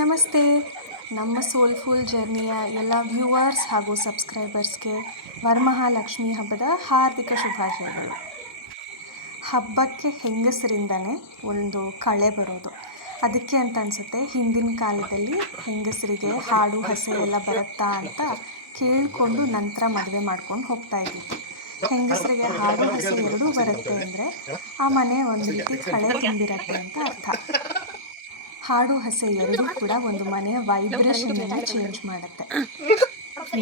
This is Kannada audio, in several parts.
ನಮಸ್ತೆ. ನಮ್ಮ ಸೋಲ್ಫುಲ್ ಜರ್ನಿಯ ಎಲ್ಲ ವ್ಯೂವರ್ಸ್ ಹಾಗೂ ಸಬ್ಸ್ಕ್ರೈಬರ್ಸ್ಗೆ ವರಮಹಾಲಕ್ಷ್ಮಿ ಹಬ್ಬದ ಹಾರ್ದಿಕ ಶುಭಾಶಯಗಳು. ಹಬ್ಬಕ್ಕೆ ಹೆಂಗಸರಿಂದನೇ ಒಂದು ಕಳೆ ಬರೋದು. ಅದಕ್ಕೆ ಅಂತ ಅನಿಸುತ್ತೆ, ಹಿಂದಿನ ಕಾಲದಲ್ಲಿ ಹೆಂಗಸರಿಗೆ ಹಾಡು, ಹಸೆ ಎಲ್ಲ ಬರುತ್ತಾ ಅಂತ ಕೇಳಿಕೊಂಡು ನಂತರ ಮದುವೆ ಮಾಡ್ಕೊಂಡು ಹೋಗ್ತಾ ಇದ್ದಿತ್ತು ಹೆಂಗಸರಿಗೆ ಹಾಡು, ಹಸೆ ಎರಡೂ ಬರುತ್ತೆ ಅಂದರೆ ಆ ಮನೆ ಒಂದು ರೀತಿ ಕಳೆ ತುಂಬಿರತ್ತೆ ಅಂತ ಅರ್ಥ. ಹಾಡು, ಹಸೆ ಎರಡೂ ಕೂಡ ಒಂದು ಮನೆಯ ವೈಬ್ರೇಷನ್ ಚೇಂಜ್ ಮಾಡುತ್ತೆ.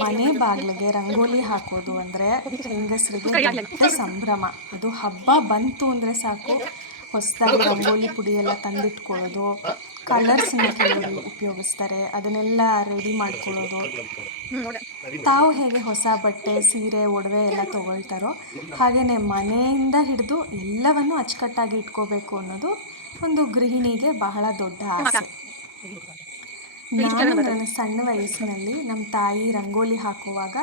ಮನೆ ಬಾಗಿಲಿಗೆ ರಂಗೋಲಿ ಹಾಕೋದು ಅಂದರೆ ಹೆಂಗಸರಿಗೆ ದೊಡ್ಡ ಸಂಭ್ರಮ. ಇದು ಹಬ್ಬ ಬಂತು ಅಂದರೆ ಸಾಕು. ಹೊಸದಾಗಿ ರಂಗೋಲಿ ಪುಡಿ ಎಲ್ಲ ತಂದಿಟ್ಕೊಳ್ಳೋದು ಕಲರ್ಸ್ನ ಕೆಲವರು ಉಪಯೋಗಿಸ್ತಾರೆ, ಅದನ್ನೆಲ್ಲ ರೆಡಿ ಮಾಡ್ಕೊಳ್ಳೋದು. ತಾವು ಹೇಗೆ ಹೊಸ ಬಟ್ಟೆ, ಸೀರೆ, ಒಡವೆ ಎಲ್ಲ ತೊಗೊಳ್ತಾರೋ ಹಾಗೆಯೇ ಮನೆಯಿಂದ ಹಿಡಿದು ಎಲ್ಲವನ್ನು ಅಚ್ಚುಕಟ್ಟಾಗಿ ಇಟ್ಕೋಬೇಕು ಅನ್ನೋದು ಒಂದು ಗೃಹಿಣಿಗೆ ಬಹಳ ದೊಡ್ಡ ಆಸೆ. ನಾನು ನನ್ನ ಸಣ್ಣ ವಯಸ್ಸಿನಲ್ಲಿ ನಮ್ಮ ತಾಯಿ ರಂಗೋಲಿ ಹಾಕುವಾಗ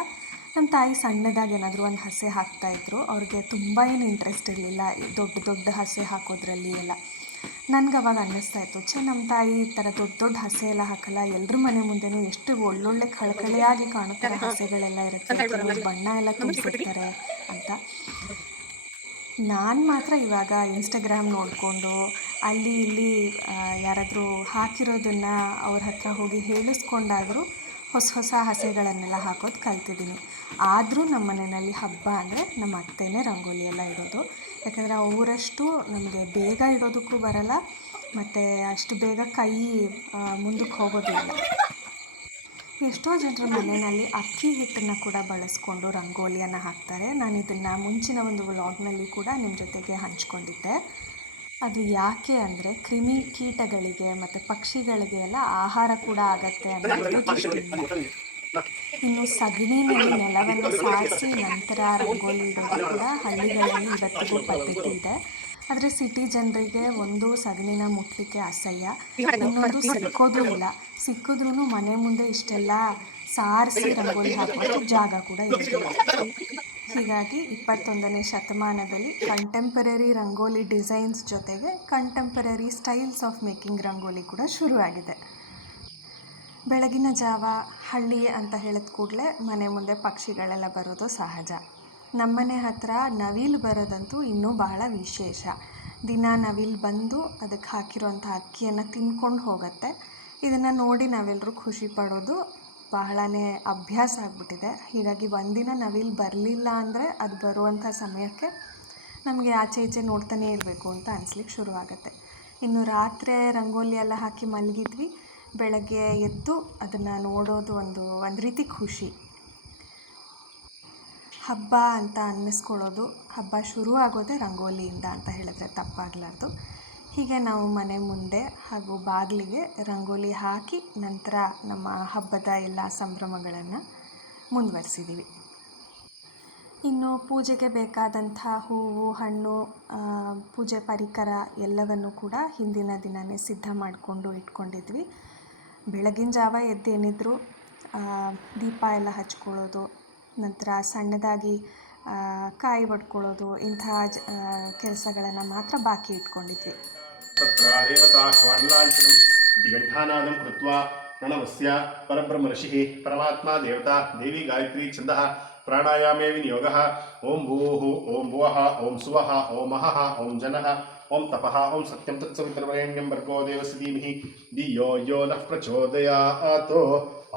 ನಮ್ಮ ತಾಯಿ ಸಣ್ಣದಾಗಿ ಏನಾದರೂ ಒಂದು ಹಸೆ ಹಾಕ್ತಾಯಿದ್ರು ಅವ್ರಿಗೆ ತುಂಬ ಏನು ಇಂಟ್ರೆಸ್ಟ್ ಇರಲಿಲ್ಲ. ದೊಡ್ಡ ದೊಡ್ಡ ಹಸೆ ಹಾಕೋದ್ರಲ್ಲಿ ಎಲ್ಲ. ನನಗೆ ಅವಾಗ ಅನ್ನಿಸ್ತಾ ಇತ್ತು ಛೇ ನಮ್ಮ ತಾಯಿ ಈ ಥರ ದೊಡ್ಡ ದೊಡ್ಡ ಹಸೆ ಎಲ್ಲ ಹಾಕಲ್ಲ. ಎಲ್ಲರ ಮನೆ ಮುಂದೆನೂ ಎಷ್ಟು ಒಳ್ಳೊಳ್ಳೆ ಕಳಕಳಿಯಾಗಿ ಕಾಣುತ್ತಾರೆ ಹಸೆಗಳೆಲ್ಲ ಇರುತ್ತೆ. ಬಣ್ಣ ಎಲ್ಲ ತುಂಬಿಸಿರ್ತಾರೆ ಅಂತ. ನಾನು ಮಾತ್ರ ಇವಾಗ ಇನ್ಸ್ಟಾಗ್ರಾಮ್ ನೋಡಿಕೊಂಡು ಅಲ್ಲಿ ಇಲ್ಲಿ ಯಾರಾದರೂ ಹಾಕಿರೋದನ್ನು ಅವ್ರ ಹತ್ರ ಹೋಗಿ ಹೇಳಿಸ್ಕೊಂಡಾದರೂ ಹೊಸ ಹೊಸ ಹಸೆಗಳನ್ನೆಲ್ಲ ಹಾಕೋದು ಕಲ್ತಿದ್ದೀನಿ. ಆದರೂ ನಮ್ಮ ಮನೆಯಲ್ಲಿ ಹಬ್ಬ ಅಂದರೆ ನಮ್ಮ ಅತ್ತೆನೇ ರಂಗೋಲಿ ಎಲ್ಲ ಇಡೋದು. ಯಾಕಂದರೆ ಅವರಷ್ಟು ನಮಗೆ ಬೇಗ ಇಡೋದಕ್ಕೂ ಬರಲ್ಲ, ಮತ್ತು ಅಷ್ಟು ಬೇಗ ಕೈ ಮುಂದಕ್ಕೆ ಹೋಗೋದಿಲ್ಲ ಎಷ್ಟೋ ಜನರ ಮನೆಯಲ್ಲಿ ಅಕ್ಕಿ ಹಿಟ್ಟನ್ನು ಕೂಡ ಬಳಸ್ಕೊಂಡು ರಂಗೋಲಿಯನ್ನು ಹಾಕ್ತಾರೆ. ನಾನು ಇದನ್ನು ಮುಂಚಿನ ಒಂದು ವ್ಲಾಗ್ನಲ್ಲಿ ಕೂಡ ನಿಮ್ಮ ಜೊತೆಗೆ ಹಂಚ್ಕೊಂಡಿದ್ದೆ. ಅದು ಯಾಕೆ ಅಂದರೆ ಕ್ರಿಮಿ ಕೀಟಗಳಿಗೆ ಮತ್ತು ಪಕ್ಷಿಗಳಿಗೆ ಎಲ್ಲ ಆಹಾರ ಕೂಡ ಆಗತ್ತೆ ಅನ್ನೋದು ದೃಷ್ಟಿಯಿಂದ ಇನ್ನು ಸಗಣಿನಲ್ಲಿ ನೆಲವನ್ನು ಸಾರಿಸಿ ನಂತರ ರಂಗೋಲಿ ಇಡೋದು ಕೂಡ ಹಳ್ಳಿಗಳಲ್ಲಿ ಇವತ್ತಿಗೂ ಪದ್ಧತಿ ಇದೆ. ಆದರೆ ಸಿಟಿ ಜನರಿಗೆ ಒಂದು ಸಗಣಿನ ಮುಟ್ಲಿಕ್ಕೆ ಅಸಹ್ಯ. ಇನ್ನೊಂದು ಸಿಕ್ಕೋದು ಇಲ್ಲ. ಸಿಕ್ಕಿದ್ರೂ ಮನೆ ಮುಂದೆ ಇಷ್ಟೆಲ್ಲ ಸಾರಿಸಿ ರಂಗೋಲಿ ಹಾಕೋದು ಜಾಗ ಕೂಡ ಇರೋದಿಲ್ಲ ಹೀಗಾಗಿ ಇಪ್ಪತ್ತೊಂದನೇ ಶತಮಾನದಲ್ಲಿ ಕಂಟೆಂಪರರಿ ರಂಗೋಲಿ ಡಿಸೈನ್ಸ್ ಜೊತೆಗೆ contemporary styles of making rangoli ಕೂಡ ಶುರುವಾಗಿದೆ. ಬೆಳಗಿನ ಜಾವ, ಹಳ್ಳಿ ಅಂತ ಹೇಳಿದ ಕೂಡಲೇ ಮನೆ ಮುಂದೆ ಪಕ್ಷಿಗಳೆಲ್ಲ ಬರೋದು ಸಹಜ. ನಮ್ಮನೆ ಹತ್ರ ನವಿಲು ಬರೋದಂತೂ ಇನ್ನೂ ಬಹಳ ವಿಶೇಷ. ದಿನ ನವಿಲು ಬಂದು ಅದಕ್ಕೆ ಹಾಕಿರೋಂಥ ಅಕ್ಕಿಯನ್ನು ತಿನ್ಕೊಂಡು ಹೋಗುತ್ತೆ. ಇದನ್ನು ನೋಡಿ ನಾವೆಲ್ಲರೂ ಖುಷಿ ಪಡೋದು ಬಹಳನೇ ಅಭ್ಯಾಸ ಆಗಿಬಿಟ್ಟಿದೆ. ಹೀಗಾಗಿ ಒಂದಿನ ನಾವಿಲ್ಲಿ ಬರಲಿಲ್ಲ ಅಂದರೆ ಅದು ಬರುವಂಥ ಸಮಯಕ್ಕೆ ನಮಗೆ ಆಚೆ ಈಚೆ ನೋಡ್ತಾನೇ ಇರಬೇಕು ಅಂತ ಅನಿಸ್ಲಿಕ್ಕೆ ಶುರುವಾಗುತ್ತೆ. ಇನ್ನು ರಾತ್ರಿ ರಂಗೋಲಿ ಎಲ್ಲ ಹಾಕಿ ಮಲಗಿದ್ವಿ. ಬೆಳಗ್ಗೆ ಎದ್ದು ಅದನ್ನು ನೋಡೋದು ಒಂದು ಒಂದು ರೀತಿ ಖುಷಿ. ಹಬ್ಬ ಅಂತ ಅನ್ನಿಸ್ಕೊಳ್ಳೋದು. ಹಬ್ಬ ಶುರು ಆಗೋದೇ ರಂಗೋಲಿಯಿಂದ ಅಂತ ಹೇಳಿದ್ರೆ ತಪ್ಪಾಗಲಾರ್ದು. ಹೀಗೆ ನಾವು ಮನೆ ಮುಂದೆ ಹಾಗೂ ಬಾಗಿಲಿಗೆ ರಂಗೋಲಿ ಹಾಕಿ ನಂತರ ನಮ್ಮ ಹಬ್ಬದ ಎಲ್ಲ ಸಂಭ್ರಮಗಳನ್ನು ಮುಂದುವರಿಸಿದ್ದೀವಿ ಇನ್ನು ಪೂಜೆಗೆ ಬೇಕಾದಂಥ ಹೂವು, ಹಣ್ಣು ಪೂಜೆ ಪರಿಕರ ಎಲ್ಲವನ್ನು ಕೂಡ ಹಿಂದಿನ ದಿನವೇ ಸಿದ್ಧ ಮಾಡಿಕೊಂಡು ಇಟ್ಕೊಂಡಿದ್ವಿ. ಬೆಳಗಿನ ಜಾವ ಎದ್ದೇನಿದ್ರು ದೀಪ ಎಲ್ಲ ಹಚ್ಕೊಳ್ಳೋದು, ನಂತರ ಸಣ್ಣದಾಗಿ ಕಾಯಿ ಒಡ್ಕೊಳ್ಳೋದು ಇಂತಹ ಜ ಕೆಲಸಗಳನ್ನು ಮಾತ್ರ ಬಾಕಿ ಇಟ್ಕೊಂಡಿದ್ವಿ. तत्र देवताह्वान्लाञ्छनम् इति घण्टानादं कृत्वा प्रणवस्य परब्रह्मऋषिः परमात्मा देवता देवी गायत्री छन्दः प्राणायामे विनियोगः। ॐ भूः, ॐ भुवः, ॐ सुवः, ॐ महः, ॐ जनः, ॐ तपः, ॐ सत्यं तत्सवितर्वरेण्यं भर्गो देवस्य धीमहि धियो यो नः प्रचोदयात्।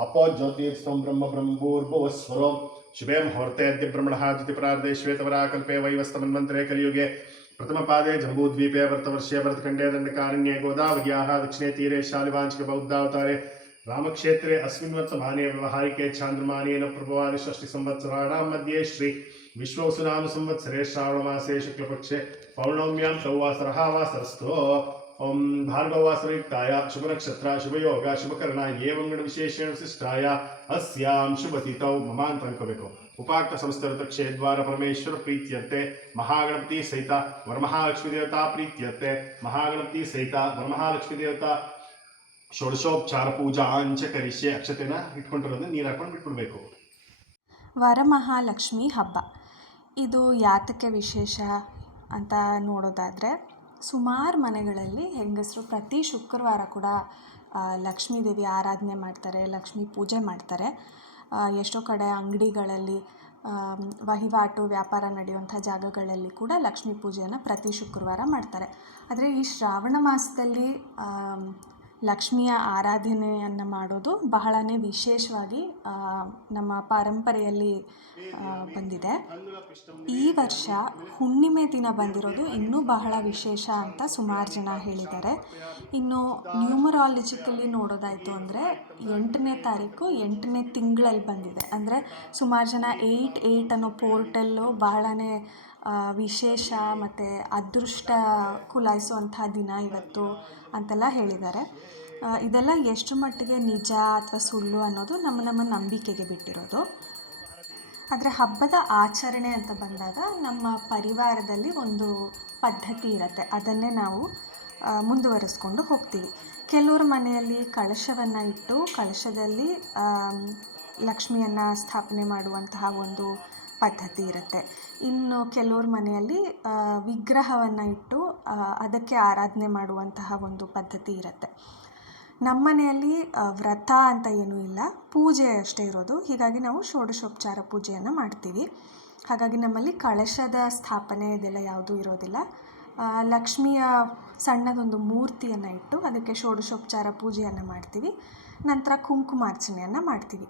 अपो ज्योतिर्स्वं ब्रह्म ब्रह्मभूर्भुवस्वरो शुभे मुहूर्ते अद्य ब्रह्मणः द्वितीयपरार्धे श्वेतवराकल्पे वैवस्तमन्वन्तरे कलियुगे। प्रथमपादे जम्बूद्वीपे भरतवर्षे भरतखण्डे दण्डकारण्ये गोदावर्याः दक्षिणे तीरे शालिवांशिकबौद्धावतारे रामक्षेत्रे अस्मिन् वर्तमाने व्यवहारिके चान्द्रमानेन प्रभवादिषष्टिसंवत्सराणां मध्ये श्री विश्ववसुनाम संवत्सरे श्रावणमासे शुक्लपक्षे पौर्णम्यां तौवासरः वासरस्थो ॐ भार्गववासरयुक्ताय शुभनक्षत्र शुभयोग शुभकर्ण एवं गणविशेषेण विशिष्टाय ಹಸ್ಯಾಂ ಶುಭತಿತೌ ಮಮ ಅಂತ ಅನ್ಕೋಬೇಕು ಉಪಾಕ್ತ ಸಂಸ್ಥೆ ಕ್ಷೇದ್ವಾರ ಪರಮೇಶ್ವರ ಪ್ರೀತ್ಯತೆ. ಮಹಾಗಣಪತಿ ಸಹಿತ ವರಮಹಾಲಕ್ಷ್ಮಿ ದೇವತಾ ಪ್ರೀತ್ಯತೆ. ಮಹಾಗಣಪತಿ ಸಹಿತ ವರಮಹಾಲಕ್ಷ್ಮಿ ದೇವತಾ. ಷೋಡಶೋಪಚಾರ ಪೂಜಾ ಅಂಚ ಕರಿಷ್ಯ ಅಕ್ಷತೆನ ಇಟ್ಕೊಂಡಿರೋದು ನೀರು ಹಾಕೊಂಡು ಬಿಟ್ಬಿಡ್ಬೇಕು. ವರಮಹಾಲಕ್ಷ್ಮಿ ಹಬ್ಬ. ಇದು ಯಾತಕ್ಕೆ ವಿಶೇಷ ಅಂತ ನೋಡೋದಾದರೆ ಸುಮಾರು ಮನೆಗಳಲ್ಲಿ ಹೆಂಗಸರು ಪ್ರತಿ ಶುಕ್ರವಾರ ಕೂಡ ಲಕ್ಷ್ಮೀ ದೇವಿ ಆರಾಧನೆ ಮಾಡ್ತಾರೆ, ಲಕ್ಷ್ಮೀ ಪೂಜೆ ಮಾಡ್ತಾರೆ. ಎಷ್ಟೋ ಕಡೆ ಅಂಗಡಿಗಳಲ್ಲಿ ವಹಿವಾಟು, ವ್ಯಾಪಾರ ನಡೆಯುವಂಥ ಜಾಗಗಳಲ್ಲಿ ಕೂಡ ಲಕ್ಷ್ಮೀ ಪೂಜೆಯನ್ನು ಪ್ರತಿ ಶುಕ್ರವಾರ ಮಾಡ್ತಾರೆ. ಆದರೆ ಈ ಶ್ರಾವಣ ಮಾಸದಲ್ಲಿ ಲಕ್ಷ್ಮಿಯ ಆರಾಧನೆಯನ್ನು ಮಾಡೋದು ಬಹಳನೇ ವಿಶೇಷವಾಗಿ ನಮ್ಮ ಪರಂಪರೆಯಲ್ಲಿ ಬಂದಿದೆ. ಈ ವರ್ಷ ಹುಣ್ಣಿಮೆ ದಿನ ಬಂದಿರೋದು ಇನ್ನೂ ಬಹಳ ವಿಶೇಷ ಅಂತ ಸುಮಾರು ಜನ ಹೇಳಿದ್ದಾರೆ. ಇನ್ನು ನ್ಯೂಮರಾಲಜಿಕಲಿ ನೋಡೋದಾಯಿತು ಅಂದರೆ ಎಂಟನೇ ತಾರೀಕು ಎಂಟನೇ ತಿಂಗಳಲ್ಲಿ ಬಂದಿದೆ. ಅಂದರೆ ಸುಮಾರು ಜನ ಏಯ್ಟ್ ಏಯ್ಟ್ ಅನ್ನೋ ಪೋರ್ಟಲ್ಲು ಬಹಳನೇ ವಿಶೇಷ ಮತ್ತು ಅದೃಷ್ಟ ಕುಲಾಯಿಸುವಂಥ ದಿನ ಇವತ್ತು ಅಂತೆಲ್ಲ ಹೇಳಿದ್ದಾರೆ. ಇದೆಲ್ಲ ಎಷ್ಟು ಮಟ್ಟಿಗೆ ನಿಜ ಅಥವಾ ಸುಳ್ಳು ಅನ್ನೋದು ನಮ್ಮ ನಮ್ಮ ನಂಬಿಕೆಗೆ ಬಿಟ್ಟಿರೋದು. ಆದರೆ ಹಬ್ಬದ ಆಚರಣೆ ಅಂತ ಬಂದಾಗ ನಮ್ಮ ಪರಿವಾರದಲ್ಲಿ ಒಂದು ಪದ್ಧತಿ ಇರುತ್ತೆ. ಅದನ್ನೇ ನಾವು ಮುಂದುವರಿಸ್ಕೊಂಡು ಹೋಗ್ತೀವಿ. ಕೆಲವ್ರ ಮನೆಯಲ್ಲಿ ಕಳಶವನ್ನು ಇಟ್ಟು ಕಳಶದಲ್ಲಿ ಲಕ್ಷ್ಮಿಯನ್ನು ಸ್ಥಾಪನೆ ಮಾಡುವಂತಹ ಒಂದು ಪದ್ಧತಿ ಇರುತ್ತೆ. ಇನ್ನು ಕೆಲವ್ರ ಮನೆಯಲ್ಲಿ ವಿಗ್ರಹವನ್ನು ಇಟ್ಟು ಅದಕ್ಕೆ ಆರಾಧನೆ ಮಾಡುವಂತಹ ಒಂದು ಪದ್ಧತಿ ಇರುತ್ತೆ. ನಮ್ಮ ಮನೆಯಲ್ಲಿ ವ್ರತ ಅಂತ ಏನೂ ಇಲ್ಲ. ಪೂಜೆ ಅಷ್ಟೇ ಇರೋದು. ಹೀಗಾಗಿ ನಾವು ಷೋಡಶೋಪಚಾರ ಪೂಜೆಯನ್ನು ಮಾಡ್ತೀವಿ. ಹಾಗಾಗಿ ನಮ್ಮಲ್ಲಿ ಕಳಶದ ಸ್ಥಾಪನೆ ಇದೆಲ್ಲ ಯಾವುದೂ ಇರೋದಿಲ್ಲ. ಲಕ್ಷ್ಮಿಯ ಸಣ್ಣದೊಂದು ಮೂರ್ತಿಯನ್ನು ಇಟ್ಟು ಅದಕ್ಕೆ ಷೋಡಶೋಪಚಾರ ಪೂಜೆಯನ್ನು ಮಾಡ್ತೀವಿ. ನಂತರ ಕುಂಕುಮಾರ್ಚನೆಯನ್ನು ಮಾಡ್ತೀವಿ.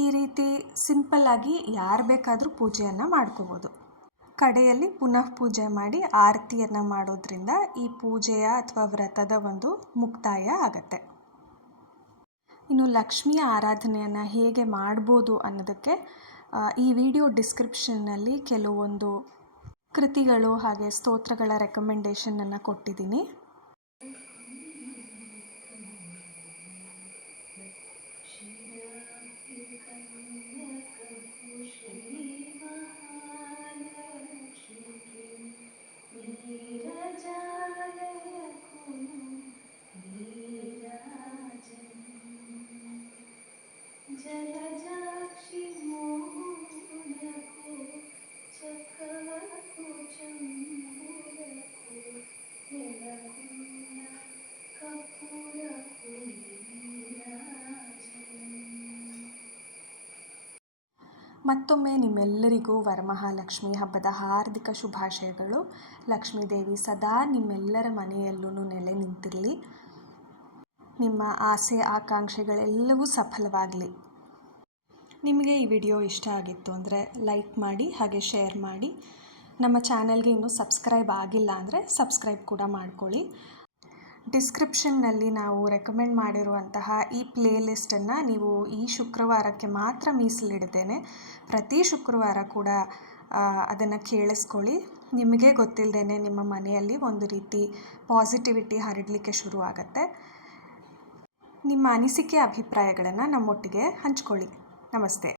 ಈ ರೀತಿ ಸಿಂಪಲ್ಲಾಗಿ ಯಾರು ಬೇಕಾದರೂ ಪೂಜೆಯನ್ನು ಮಾಡ್ಕೋಬೋದು. ಕಡೆಯಲ್ಲಿ ಪುನಃ ಪೂಜೆ ಮಾಡಿ ಆರತಿಯನ್ನು ಮಾಡೋದ್ರಿಂದ ಈ ಪೂಜೆಯ ಅಥವಾ ವ್ರತದ ಒಂದು ಮುಕ್ತಾಯ ಆಗತ್ತೆ. ಇನ್ನು ಲಕ್ಷ್ಮಿಯ ಆರಾಧನೆಯನ್ನು ಹೇಗೆ ಮಾಡ್ಬೋದು ಅನ್ನೋದಕ್ಕೆ ಈ ವಿಡಿಯೋ ಡಿಸ್ಕ್ರಿಪ್ಷನ್ನಲ್ಲಿ ಕೆಲವೊಂದು ಕೃತಿಗಳು ಹಾಗೆ ಸ್ತೋತ್ರಗಳ ರೆಕಮೆಂಡೇಷನನ್ನು ಕೊಟ್ಟಿದ್ದೀನಿ. ಮತ್ತೊಮ್ಮೆ ನಿಮ್ಮೆಲ್ಲರಿಗೂ ವರಮಹಾಲಕ್ಷ್ಮಿ ಹಬ್ಬದ ಹಾರ್ದಿಕ ಶುಭಾಶಯಗಳು. ಲಕ್ಷ್ಮೀದೇವಿ ಸದಾ ನಿಮ್ಮೆಲ್ಲರ ಮನೆಯಲ್ಲೂ ನೆಲೆ ನಿಂತಿರಲಿ. ನಿಮ್ಮ ಆಸೆ, ಆಕಾಂಕ್ಷೆಗಳೆಲ್ಲವೂ ಸಫಲವಾಗಲಿ. ನಿಮಗೆ ಈ ವಿಡಿಯೋ ಇಷ್ಟ ಆಗಿತ್ತು ಅಂದರೆ ಲೈಕ್ ಮಾಡಿ, ಹಾಗೆ ಶೇರ್ ಮಾಡಿ. ನಮ್ಮ ಚಾನಲ್ಗೆ ಇನ್ನೂ ಸಬ್ಸ್ಕ್ರೈಬ್ ಆಗಿಲ್ಲ ಅಂದರೆ ಸಬ್ಸ್ಕ್ರೈಬ್ ಕೂಡ ಮಾಡ್ಕೊಳ್ಳಿ. ಡಿಸ್ಕ್ರಿಪ್ಷನ್ನಲ್ಲಿ ನಾವು ರೆಕಮೆಂಡ್ ಮಾಡಿರುವಂತಹ ಈ ಪ್ಲೇಲಿಸ್ಟನ್ನು ನೀವು ಈ ಶುಕ್ರವಾರಕ್ಕೆ ಮಾತ್ರ ಮೀಸಲಿಡ್ದೇನೆ ಪ್ರತಿ ಶುಕ್ರವಾರ ಕೂಡ ಅದನ್ನು ಕೇಳಿಸ್ಕೊಳ್ಳಿ. ನಿಮಗೆ ಗೊತ್ತಿಲ್ಲದೇ ನಿಮ್ಮ ಮನೆಯಲ್ಲಿ ಒಂದು ರೀತಿ ಪಾಸಿಟಿವಿಟಿ ಹರಡಲಿಕ್ಕೆ ಶುರುವಾಗತ್ತೆ. ನಿಮ್ಮ ಅನಿಸಿಕೆ, ಅಭಿಪ್ರಾಯಗಳನ್ನು ನಮ್ಮೊಟ್ಟಿಗೆ ಹಂಚ್ಕೊಳ್ಳಿ. ನಮಸ್ತೆ.